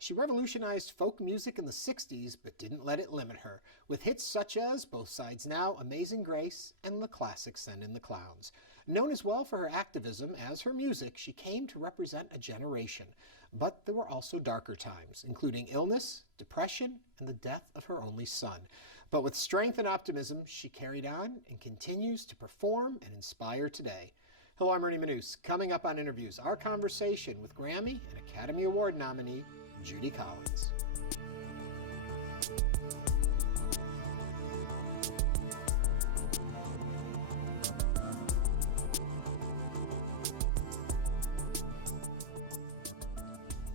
She revolutionized folk music in the 60s, but didn't let it limit her, with hits such as Both Sides Now, Amazing Grace, and the classic Send in the Clowns. Known as well for her activism as her music, she came to represent a generation. But there were also darker times, including illness, depression, and the death of her only son. But with strength and optimism, she carried on and continues to perform and inspire today. Hello, I'm Ernie Manouse. Coming up on Interviews, our conversation with Grammy and Academy Award nominee Judy Collins.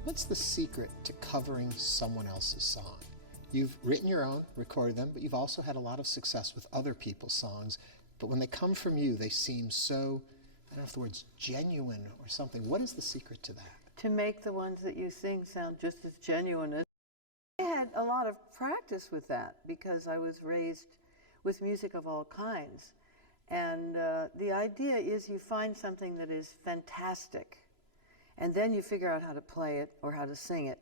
What's the secret to covering someone else's song? You've written your own, recorded them, but you've also had a lot of success with other people's songs. But when they come from you, they seem so, I don't know if the word's genuine or something. What is the secret to that? To make the ones that you sing sound just as genuine as. I had a lot of practice with that because I was raised with music of all kinds. And the idea is you find something that is fantastic, and then you figure out how to play it or how to sing it.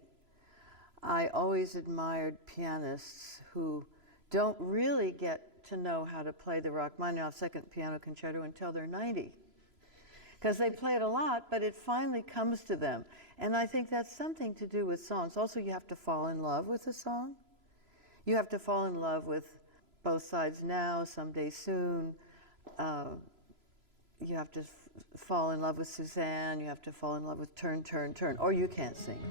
I always admired pianists who don't really get to know how to play the Rachmaninoff Second Piano Concerto until they're 90. Because they play it a lot, but it finally comes to them. And I think that's something to do with songs. Also, you have to fall in love with a song. You have to fall in love with Both Sides Now, Someday Soon. You have to fall in love with Suzanne. You have to fall in love with Turn, Turn, Turn, or you can't sing.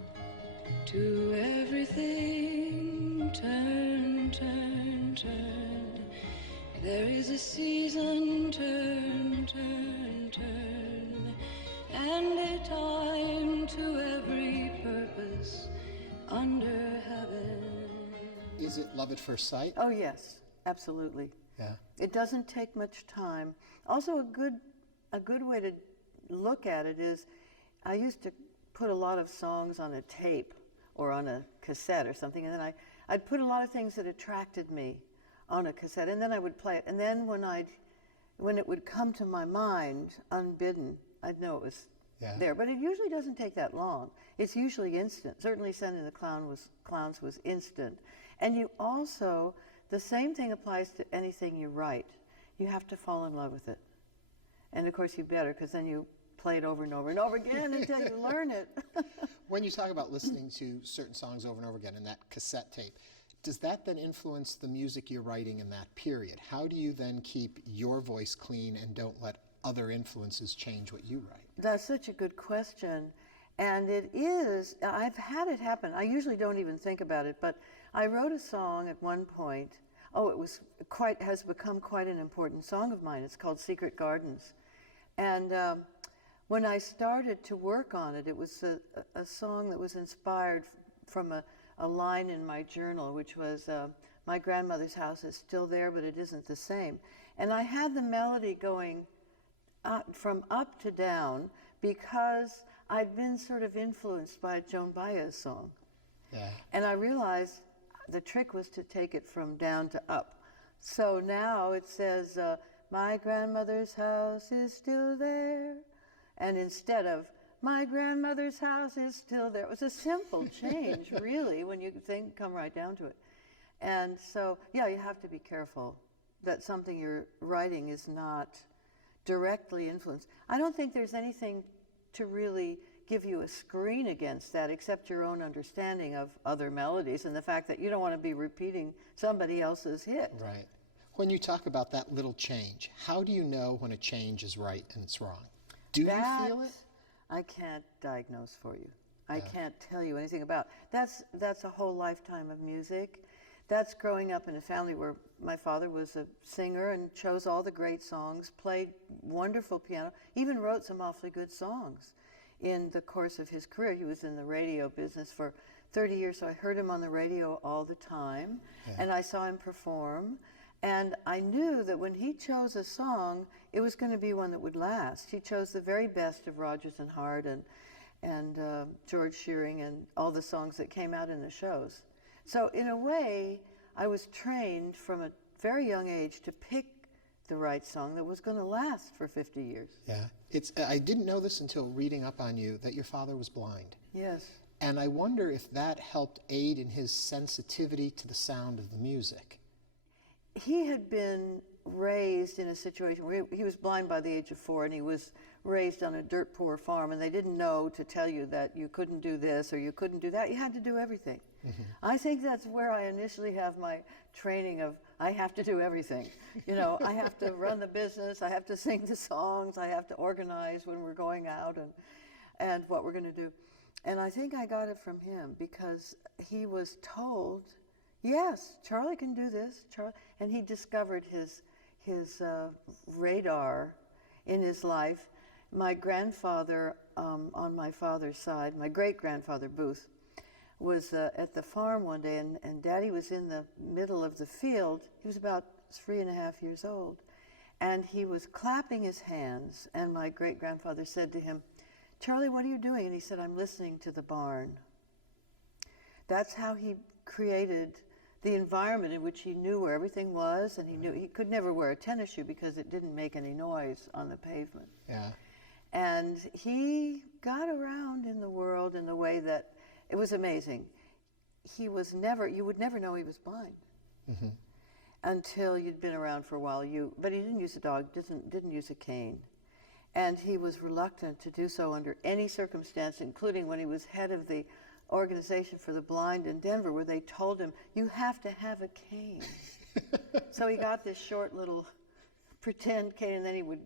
To everything, turn, turn, turn. There is a season, turn, turn, turn. And a time to every purpose under heaven. Is it love at first sight? Oh yes, absolutely. Yeah. It doesn't take much time. Also a good way to look at it is, I used to put a lot of songs on a tape or on a cassette or something, and then I'd put a lot of things that attracted me on a cassette, and then I would play it. And then when it would come to my mind unbidden, I'd know it was there. But it usually doesn't take that long. It's usually instant. Certainly Send in the Clowns was instant. And you also, the same thing applies to anything you write. You have to fall in love with it. And of course you better, because then you play it over and over and over again until you learn it. When you talk about listening to certain songs over and over again in that cassette tape, does that then influence the music you're writing in that period? How do you then keep your voice clean and don't let other influences change what you write? That's such a good question. And it is, I've had it happen. I usually don't even think about it, but I wrote a song at one point. It has become quite an important song of mine. It's called Secret Gardens. And when I started to work on it, it was a song that was inspired from a line in my journal, which was, my grandmother's house is still there, but it isn't the same. And I had the melody going from up to down because I'd been sort of influenced by a Joan Baez song. Yeah. And I realized the trick was to take it from down to up. So now it says, my grandmother's house is still there. And instead of, my grandmother's house is still there. It was a simple change, really, when you come right down to it. And so, yeah, you have to be careful that something you're writing is not directly influenced. I don't think there's anything to really give you a screen against that except your own understanding of other melodies and the fact that you don't want to be repeating somebody else's hit. Right. When you talk about that little change, how do you know when a change is right and it's wrong? Do you feel it? I can't diagnose for you. I can't tell you anything about. That's a whole lifetime of music. That's growing up in a family where my father was a singer and chose all the great songs, played wonderful piano, even wrote some awfully good songs. In the course of his career, he was in the radio business for 30 years, so I heard him on the radio all the time, and I saw him perform. And I knew that when he chose a song, it was going to be one that would last. He chose the very best of Rodgers and Hart and George Shearing and all the songs that came out in the shows. So in a way, I was trained from a very young age to pick the right song that was going to last for 50 years. Yeah. I didn't know this until reading up on you, that your father was blind. Yes. And I wonder if that helped aid in his sensitivity to the sound of the music. He had been raised in a situation where he was blind by the age of 4, and he was raised on a dirt poor farm, and they didn't know to tell you that you couldn't do this or you couldn't do that. You had to do everything. I think that's where I initially have my training of I have to do everything. You know, I have to run the business, I have to sing the songs, I have to organize when we're going out and what we're going to do. And I think I got it from him because he was told, yes, Charlie can do this. And he discovered his radar in his life. My grandfather, on my father's side, my great-grandfather Booth, was at the farm one day, and Daddy was in the middle of the field. He was about 3.5 years old, and he was clapping his hands, and my great-grandfather said to him, "Charlie, what are you doing?" And he said, "I'm listening to the barn." That's how he created the environment in which he knew where everything was, and he knew he could never wear a tennis shoe because it didn't make any noise on the pavement. Yeah. And he got around in the world in the way that it was amazing. He was never, you would never know he was blind until you'd been around for a while. But he didn't use a dog, didn't use a cane. And he was reluctant to do so under any circumstance, including when he was head of the Organization for the Blind in Denver, where they told him, you have to have a cane. So he got this short little pretend cane, and then he would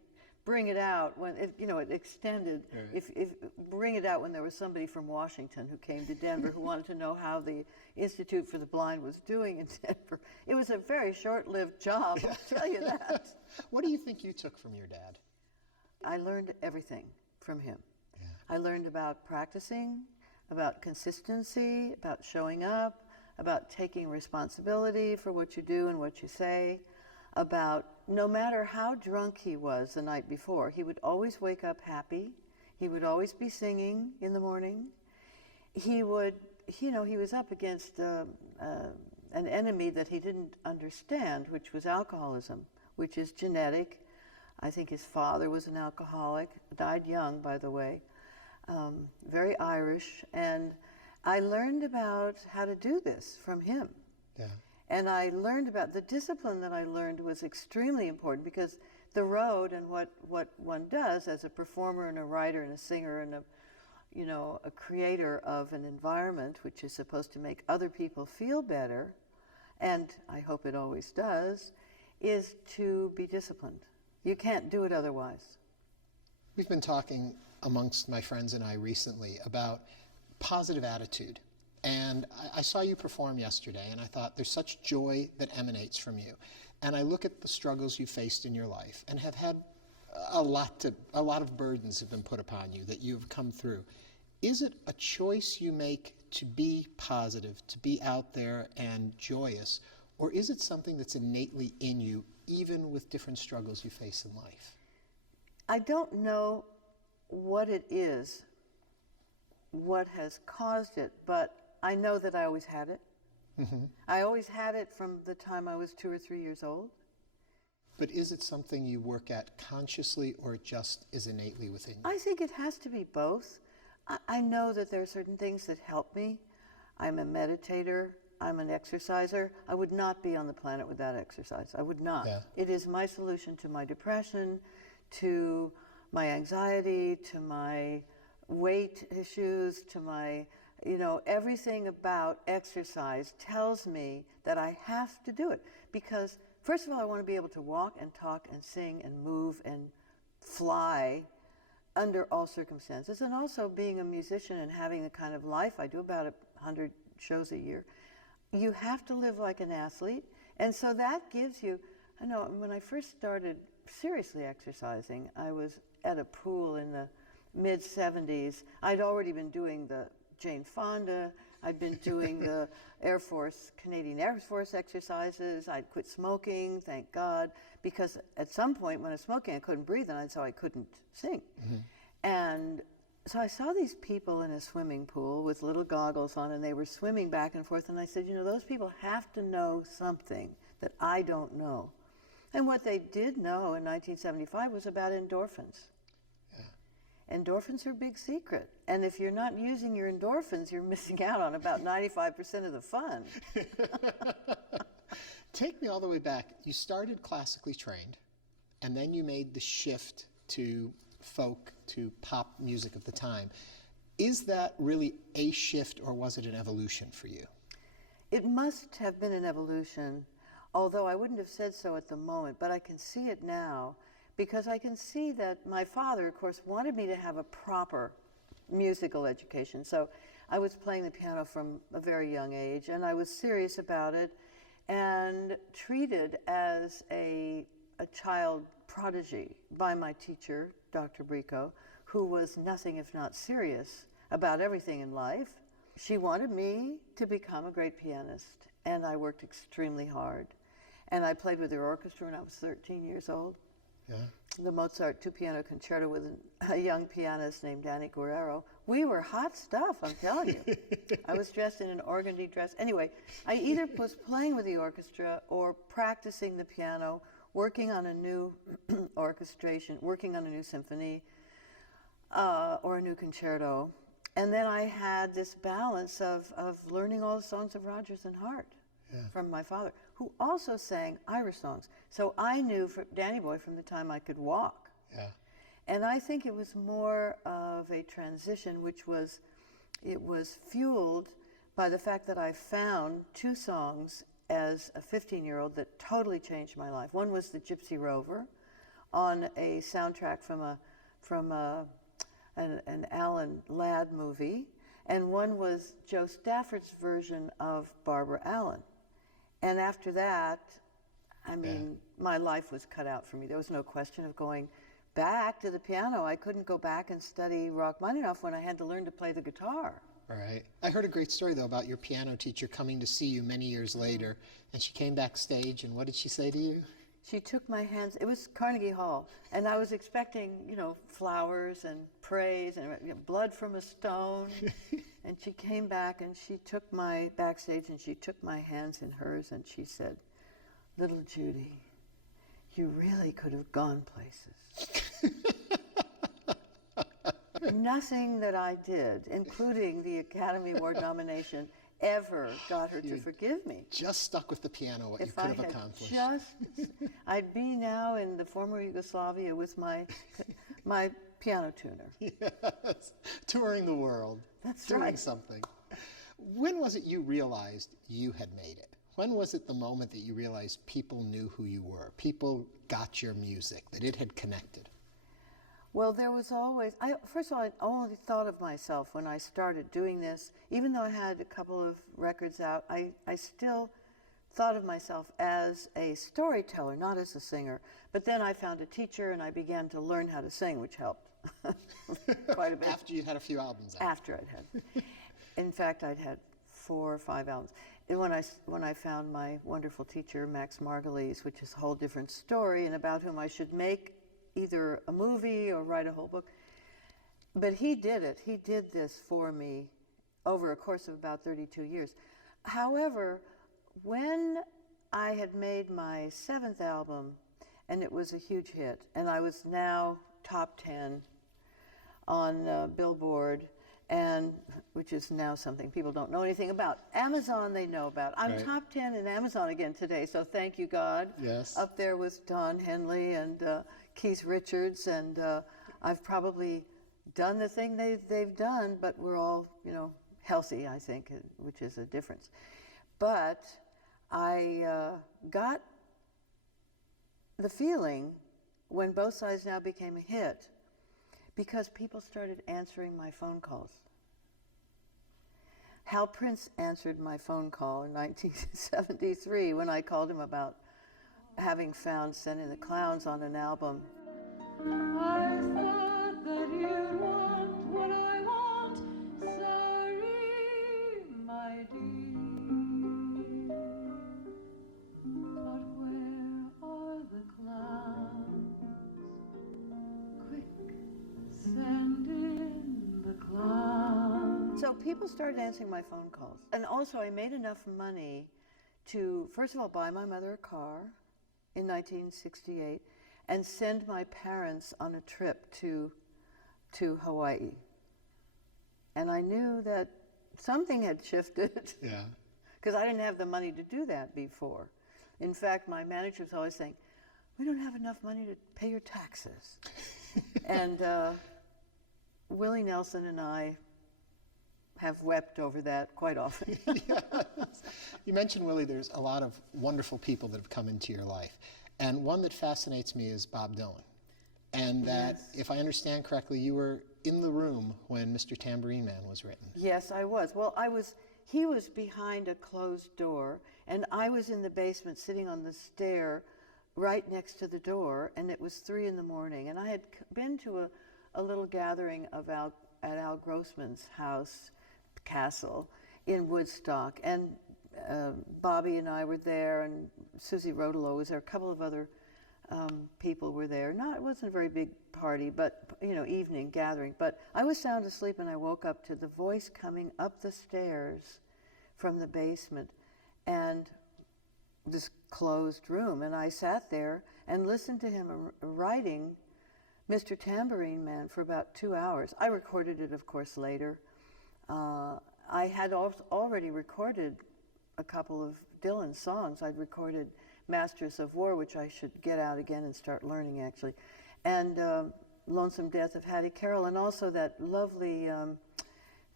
bring it out when it extended. Right. If bring it out when there was somebody from Washington who came to Denver who wanted to know how the Institute for the Blind was doing in Denver. It was a very short-lived job, I'll tell you that. What do you think you took from your dad? I learned everything from him. Yeah. I learned about practicing, about consistency, about showing up, about taking responsibility for what you do and what you say, about no matter how drunk he was the night before, he would always wake up happy. He would always be singing in the morning. He would, he was up against an enemy that he didn't understand, which was alcoholism, which is genetic. I think his father was an alcoholic, died young, by the way, very Irish. And I learned about how to do this from him. Yeah. And I learned about the discipline that I learned was extremely important, because the road and what one does as a performer and a writer and a singer and a creator of an environment which is supposed to make other people feel better, and I hope it always does, is to be disciplined. You can't do it otherwise. We've been talking amongst my friends and I recently about positive attitude. And I saw you perform yesterday, and I thought there's such joy that emanates from you. And I look at the struggles you faced in your life and have had a lot of burdens have been put upon you that you've come through. Is it a choice you make to be positive, to be out there and joyous, or is it something that's innately in you, even with different struggles you face in life? I don't know what it is, what has caused it, but I know that I always had it. I always had it from the time I was 2 or 3 years old. But is it something you work at consciously, or it just is innately within you? I think it has to be both. I know that there are certain things that help me. I'm a meditator. I'm an exerciser. I would not be on the planet without exercise. I would not. Yeah. It is my solution to my depression, to my anxiety, to my weight issues, to my, everything about exercise tells me that I have to do it. Because, first of all, I want to be able to walk and talk and sing and move and fly under all circumstances. And also, being a musician and having the kind of life I do, about 100 shows a year, you have to live like an athlete. And so that gives you, I know when I first started seriously exercising, I was at a pool in the mid-70s. I'd already been doing the Jane Fonda. I'd been doing the Canadian Air Force exercises. I'd quit smoking, thank God, because at some point when I was smoking, I couldn't breathe, and so I couldn't sing. And so I saw these people in a swimming pool with little goggles on, and they were swimming back and forth, and I said, those people have to know something that I don't know. And what they did know in 1975 was about endorphins. endorphins are a big secret. And if you're not using your endorphins, you're missing out on about 95% of the fun. Take me all the way back. You started classically trained, and then you made the shift to folk, to pop music of the time. Is that really a shift, or was it an evolution for you? It must have been an evolution, although I wouldn't have said so at the moment, but I can see it now, because I can see that my father, of course, wanted me to have a proper musical education. So I was playing the piano from a very young age, and I was serious about it and treated as a child prodigy by my teacher, Dr. Brico, who was nothing if not serious about everything in life. She wanted me to become a great pianist, and I worked extremely hard. And I played with her orchestra when I was 13 years old. Yeah. The Mozart two-piano concerto with a young pianist named Danny Guerrero. We were hot stuff, I'm telling you. I was dressed in an organdy dress. Anyway, I either was playing with the orchestra or practicing the piano, working on a new orchestration, working on a new symphony or a new concerto. And then I had this balance of learning all the songs of Rodgers and Hart from my father, who also sang Irish songs. So I knew Danny Boy from the time I could walk. Yeah. And I think it was more of a transition, it was fueled by the fact that I found two songs as a 15-year-old that totally changed my life. One was the Gypsy Rover on a soundtrack from an Alan Ladd movie, and one was Joe Stafford's version of Barbara Allen. And after that, I mean, my life was cut out for me. There was no question of going back to the piano. I couldn't go back and study Rachmaninoff when I had to learn to play the guitar. Right. I heard a great story, though, about your piano teacher coming to see you many years later, and she came backstage, and what did she say to you? She took my hands. It was Carnegie Hall, and I was expecting, flowers and praise and blood from a stone. And she came back, and she took my backstage, and she took my hands in hers, and she said, "Little Judy, you really could have gone places." Nothing that I did, including the Academy Award nomination, ever got her to forgive me. Just stuck with the piano, what you could have accomplished. I'd be now in the former Yugoslavia with my piano tuner. Yes, touring the world. That's doing right. something. When was it you realized you had made it? When was it the moment that you realized people knew who you were? People got your music, that it had connected? Well, there was always, first of all, I only thought of myself when I started doing this. Even though I had a couple of records out, I still thought of myself as a storyteller, not as a singer. But then I found a teacher and I began to learn how to sing, which helped quite a bit. After you'd had a few albums out. After I'd had. In fact, I'd had 4 or 5 albums. And when I found my wonderful teacher, Max Margulies, which is a whole different story and about whom I should make either a movie or write a whole book. But he did it. He did this for me over a course of about 32 years. However, when I had made my 7th album, and it was a huge hit, and I was now top 10 on Billboard, and which is now something people don't know anything about. Amazon they know about. I'm right. top 10 in Amazon again today, so thank you, God. Yes. Up there with Don Henley and Keith Richards, and I've probably done the thing they've done, but we're all, healthy, I think, which is a difference. But I got the feeling when Both Sides Now became a hit because people started answering my phone calls. Hal Prince answered my phone call in 1973 when I called him about having found Sending the Clowns on an album. I thought that you'd want what I want. Sorry, my dear. But where are the clowns? Quick, send in the clowns. So people started answering my phone calls. And also I made enough money to, first of all, buy my mother a car in 1968 and send my parents on a trip to to Hawaii. And I knew that something had shifted. Yeah. Because I didn't have the money to do that before. In fact, my manager was always saying, "We don't have enough money to pay your taxes." And Willie Nelson and I have wept over that quite often. Yes. You mentioned, Willie, there's a lot of wonderful people that have come into your life. And one that fascinates me is Bob Dylan. And that, Yes. if I understand correctly, you were in the room when Mr. Tambourine Man was written. Yes, I was. Well, he was behind a closed door, and I was in the basement sitting on the stair right next to the door, and it was 3 in the morning. And I had been to a little gathering of at Al Grossman's house, castle, in Woodstock. And Bobby and I were there, and Susie Rodolo was there. A couple of other people were there. It wasn't a very big party, but, evening gathering. But I was sound asleep, and I woke up to the voice coming up the stairs from the basement, and this closed room. And I sat there and listened to him writing Mr. Tambourine Man for about 2 hours. I recorded it, of course, later. I had already recorded a couple of Dylan songs. I'd recorded Masters of War, which I should get out again and start learning, actually, and Lonesome Death of Hattie Carroll, and also that lovely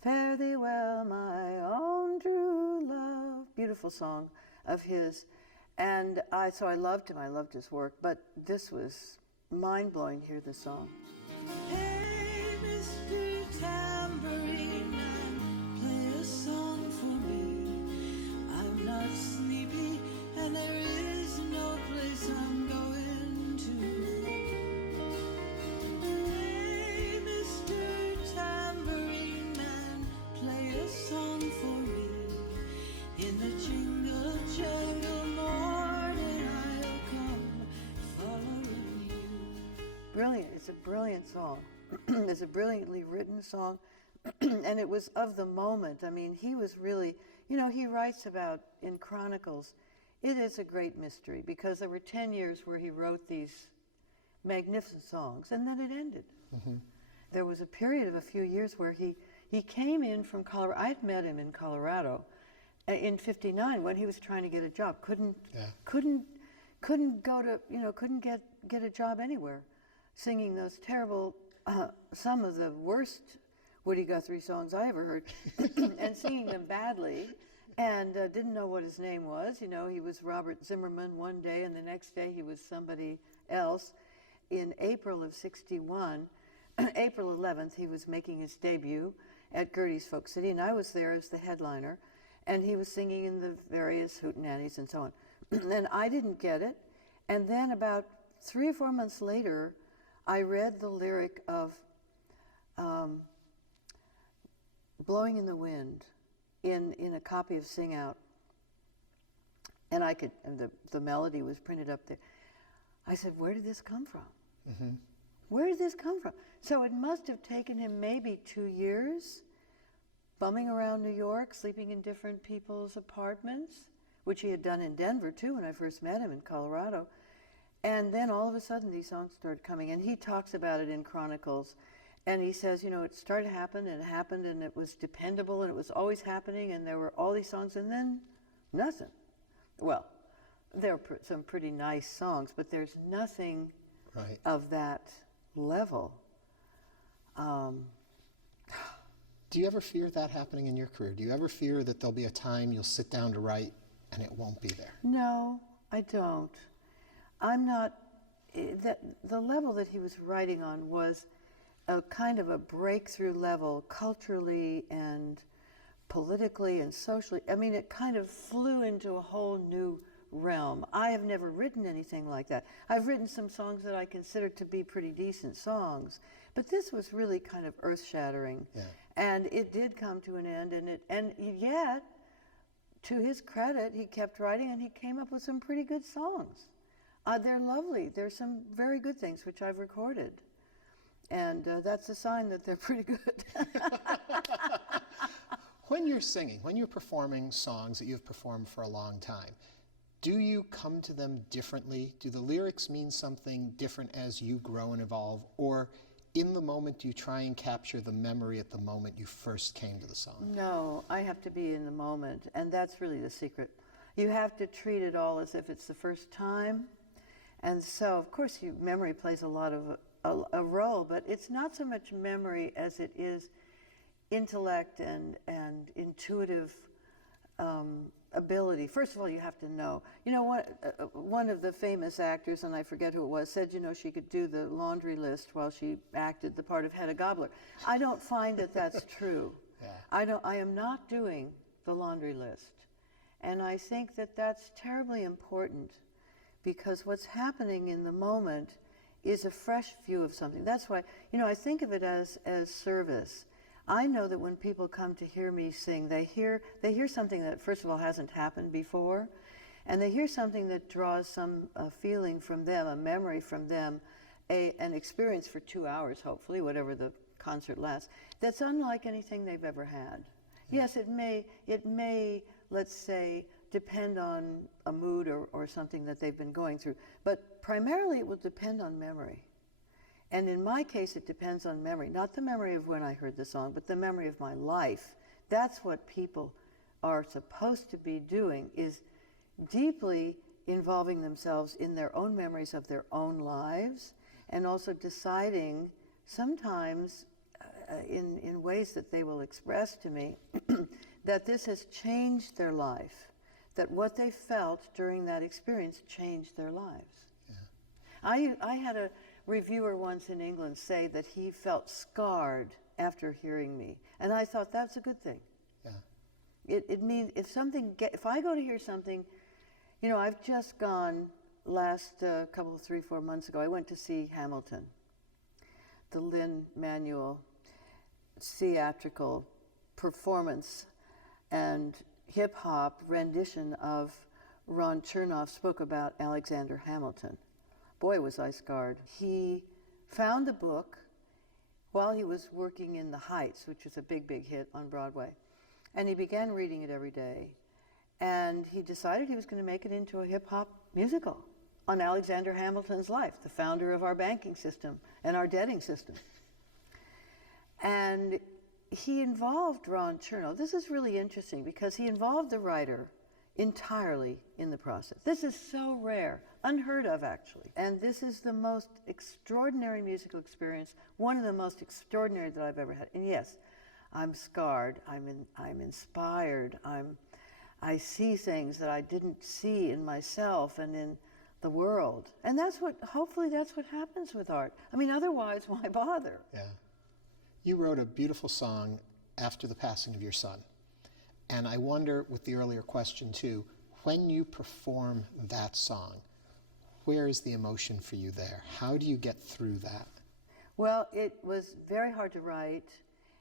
Fare Thee Well, My Own True Love, beautiful song of his. And so I loved him, I loved his work, but this was mind-blowing to hear the song. Hey, Mr. Tambourine Man, play a song for me. I'm not sleepy, and there is no place I'm going to. Hey, Mr. Tambourine Man, play a song for me. In the jingle jangle morning, I'll come following you. Brilliant. It's a brilliant song. It's a brilliantly written song, and it was of the moment. I mean, he was really, he writes about in Chronicles, it is a great mystery because there were 10 years where he wrote these magnificent songs, and then it ended. Mm-hmm. There was a period of a few years where he came in from Colorado. I'd met him in Colorado in '59 when he was trying to get a job. Couldn't go to, couldn't get a job anywhere, singing those terrible, some of the worst Woody Guthrie songs I ever heard, and singing them badly, and didn't know what his name was. He was Robert Zimmerman one day, and the next day he was somebody else. In April of '61, April 11th, he was making his debut at Gertie's Folk City, and I was there as the headliner, and he was singing in the various hootenannies and so on. And I didn't get it, and then about 3 or 4 months later, I read the lyric of Blowing in the Wind in a copy of Sing Out, and the melody was printed up there. I said, where did this come from? Mm-hmm. Where did this come from? So it must have taken him maybe 2 years, bumming around New York, sleeping in different people's apartments, which he had done in Denver too when I first met him in Colorado. And then all of a sudden these songs started coming, and he talks about it in Chronicles. And he says, it started to happen, and it was dependable, and it was always happening, and there were all these songs, and then nothing. Well, there are some pretty nice songs, but there's nothing Right. of that level. Do you ever fear that happening in your career? Do you ever fear that there'll be a time you'll sit down to write and it won't be there? No, I don't. I'm not. The level that he was writing on was a kind of a breakthrough level culturally and politically and socially. I mean, it kind of flew into a whole new realm. I have never written anything like that. I've written some songs that I consider to be pretty decent songs, but this was really kind of earth-shattering. Yeah. And it did come to an end, and yet, to his credit, he kept writing, and he came up with some pretty good songs. They're lovely. There's some very good things which I've recorded, and that's a sign that they're pretty good. When you're singing, when you're performing songs that you've performed for a long time, do you come to them differently? Do the lyrics mean something different as you grow and evolve? Or in the moment, do you try and capture the memory at the moment you first came to the song? No, I have to be in the moment, and that's really the secret. You have to treat it all as if it's the first time, and so, of course, memory plays a lot of a role, but it's not so much memory as it is intellect and intuitive ability. First of all, you have to know. You know, one of the famous actors, and I forget who it was, said, you know, she could do the laundry list while she acted the part of Hedda Gabler. I don't find that that's true. Yeah. I am not doing the laundry list. And I think that that's terribly important, because what's happening in the moment is a fresh view of something. That's why, you know, I think of it as service. I know that when people come to hear me sing, they hear something that, first of all, hasn't happened before, and they hear something that draws some feeling from them, a memory from them, an experience for 2 hours, hopefully, whatever the concert lasts, that's unlike anything they've ever had. Yeah. Yes, it may, let's say, depend on a mood or something that they've been going through, but primarily it will depend on memory. And in my case, it depends on memory, not the memory of when I heard the song, but the memory of my life. That's what people are supposed to be doing, is deeply involving themselves in their own memories of their own lives, and also deciding, sometimes in ways that they will express to me, that this has changed their life, that what they felt during that experience changed their lives. Yeah. I had a reviewer once in England say that he felt scarred after hearing me, and I thought that's a good thing. Yeah. It means if I go to hear something, you know, I've just gone last couple of 3-4 months ago, I went to see Hamilton, the Lin-Manuel theatrical performance and hip-hop rendition of Ron Chernoff spoke about Alexander Hamilton. Boy, was I scarred. He found a book while he was working in The Heights, which was a big, big hit on Broadway, and he began reading it every day, and he decided he was going to make it into a hip-hop musical on Alexander Hamilton's life, the founder of our banking system and our debting system. And he involved Ron Chernow. This is really interesting because he involved the writer entirely in the process. This is so rare, unheard of actually. And this is the most extraordinary musical experience, one of the most extraordinary that I've ever had. And yes, I'm scarred, I'm inspired, I see things that I didn't see in myself and in the world. And hopefully that's what happens with art. I mean, otherwise, why bother? Yeah. You wrote a beautiful song after the passing of your son. And I wonder, with the earlier question too, when you perform that song, where is the emotion for you there? How do you get through that? Well, it was very hard to write,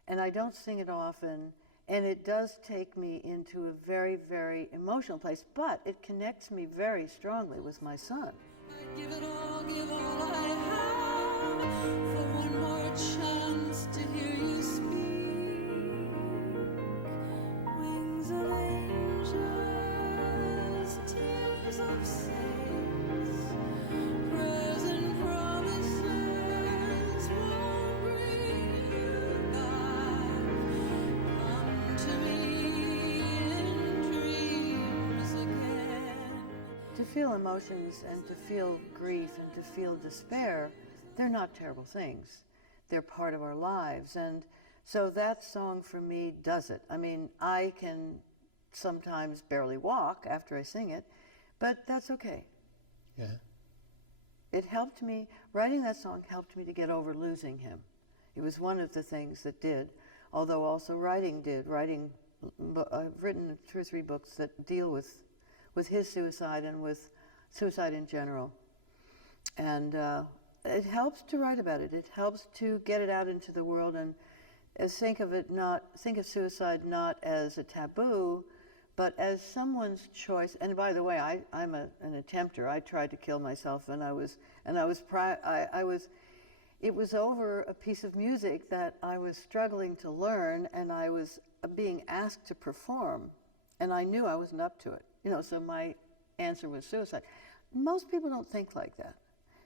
and I don't sing it often, and it does take me into a very, very emotional place, but it connects me very strongly with my son. I give all I have for one more chance to hear you speak. Wings of angels, tears of saints, prayers and promises won't bring you back. Come to me in dreams again. To feel emotions and to feel grief and to feel despair, they're not terrible things. They're part of our lives. And so that song for me does it. I mean, I can sometimes barely walk after I sing it, but that's okay. Yeah. It helped me, writing that song helped me to get over losing him. It was one of the things that did, although also writing did. I've written 2 or 3 books that deal with his suicide and with suicide in general. And it helps to write about it. It helps to get it out into the world and think of suicide not as a taboo, but as someone's choice. And by the way, I'm an attempter. I tried to kill myself, it was over a piece of music that I was struggling to learn, and I was being asked to perform, and I knew I wasn't up to it. You know, so my answer was suicide. Most people don't think like that.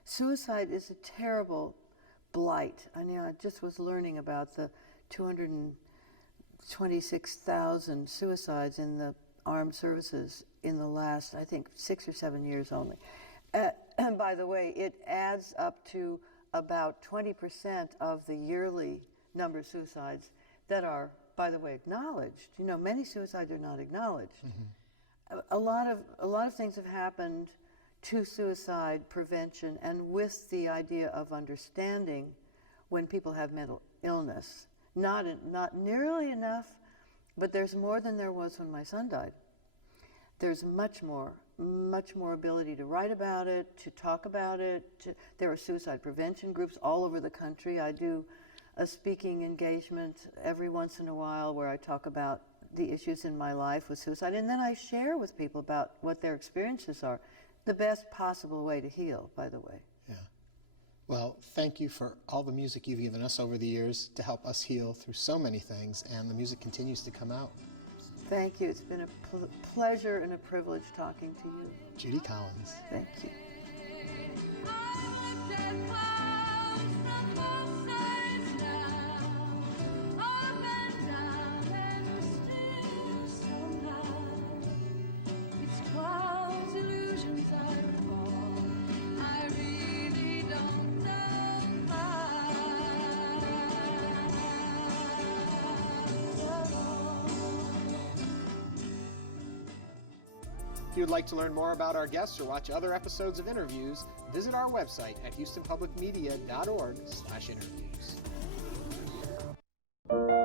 Suicide is a terrible blight. I just was learning about the 226,000 suicides in the armed services in the last, I think, 6 or 7 years only. And by the way, it adds up to about 20% of the yearly number of suicides that are, by the way, acknowledged. You know, many suicides are not acknowledged. A lot of things have happened to suicide prevention and with the idea of understanding when people have mental illness. Not nearly enough, but there's more than there was when my son died. There's much more ability to write about it, to talk about it. There are suicide prevention groups all over the country. I do a speaking engagement every once in a while where I talk about the issues in my life with suicide, and then I share with people about what their experiences are. The best possible way to heal, by the way. Yeah. Well, thank you for all the music you've given us over the years to help us heal through so many things, and the music continues to come out. Thank you. It's been a pleasure and a privilege talking to you. Judy Collins. Thank you. If you would like to learn more about our guests or watch other episodes of Interviews, visit our website at houstonpublicmedia.org/interviews.